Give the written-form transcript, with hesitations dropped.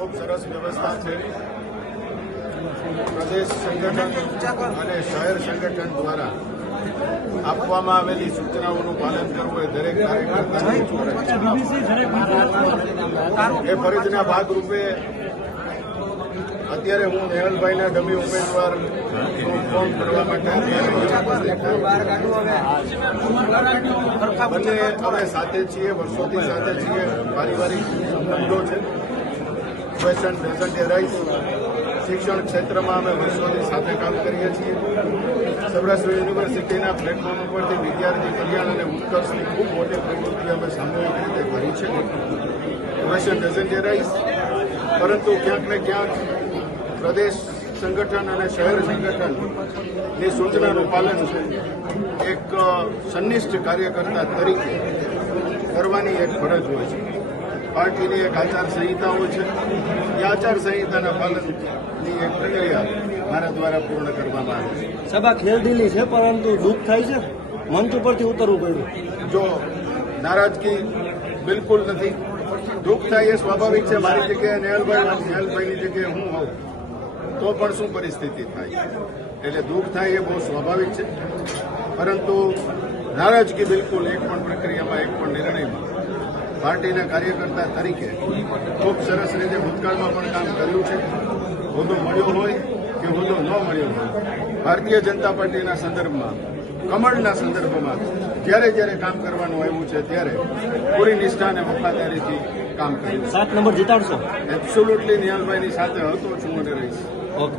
ખૂબ સરસ વ્યવસ્થા છે. પ્રદેશ સંગઠન અને શહેર સંગઠન દ્વારા આપવામાં આવેલી સૂચનાઓનું પાલન કરવું એ દરેક કાર્યકર્તાની ફરજ છે. એ ફરજના ભાગરૂપે અત્યારે હું નેહલભાઈના ડમી ઉમેદવાર ફોર્મ ભરવા માટે બંને અમે સાથે છીએ, વર્ષોથી સાથે છીએ. પારિવારિક સંબંધો છે. Question doesn't arise. શિક્ષણ ક્ષેત્રમાં અમે વર્ષોથી સાથે કામ કરીએ છીએ. સૌરાષ્ટ્ર યુનિવર્સિટીના પ્લેટફોર્મ ઉપરથી વિદ્યાર્થી કલ્યાણ અને ઉત્કર્ષની ખૂબ મોટી પ્રવૃત્તિ અમે સામૂહિક રીતે કરી છે. Question doesn't arise. પરંતુ ક્યાંક ને ક્યાંક પ્રદેશ સંગઠન અને શહેર સંગઠનની સૂચનાનું પાલન એક સંનિષ્ઠ કાર્યકર્તા તરીકે કરવાની એક ફરજ હોય છે. પાર્ટીની એક આચારસંહિતાઓ છે. એ આચારસંહિતાના પાલનની એક પ્રક્રિયા મારા દ્વારા પૂર્ણ કરવામાં આવે છે. સભા ખેલદિલી છે, પરંતુ દુઃખ થાય છે મંચ ઉપરથી ઉતરવું પડ્યું. જો નારાજગી બિલકુલ નથી. દુઃખ થાય એ સ્વાભાવિક છે. મારી જગ્યાએ નેહલભાઈની જગ્યાએ હું હોઉં તો પણ શું પરિસ્થિતિ થાય, એટલે દુઃખ થાય એ બહુ સ્વાભાવિક છે. પરંતુ નારાજગી બિલકુલ એક પણ પ્રક્રિયામાં, એક પણ નિર્ણયમાં પાર્ટીના કાર્યકર્તા તરીકે ખૂબ સરસ રીતે ભૂતકાળમાં પણ કામ કર્યું છે. હોદ્દો મળ્યો હોય કે હોદ્દો ન મળ્યો હોય, ભારતીય જનતા પાર્ટીના સંદર્ભમાં, કમળના સંદર્ભમાં જ્યારે જ્યારે કામ કરવાનું આવ્યું છે ત્યારે પૂરી નિષ્ઠા અને વફાદારીથી કામ કર્યું. 7 નંબર જીતાડશો? એબ્સોલ્યુટલી નેહલભાઈની સાથે હતો છું અને રહીશ. ઓકે.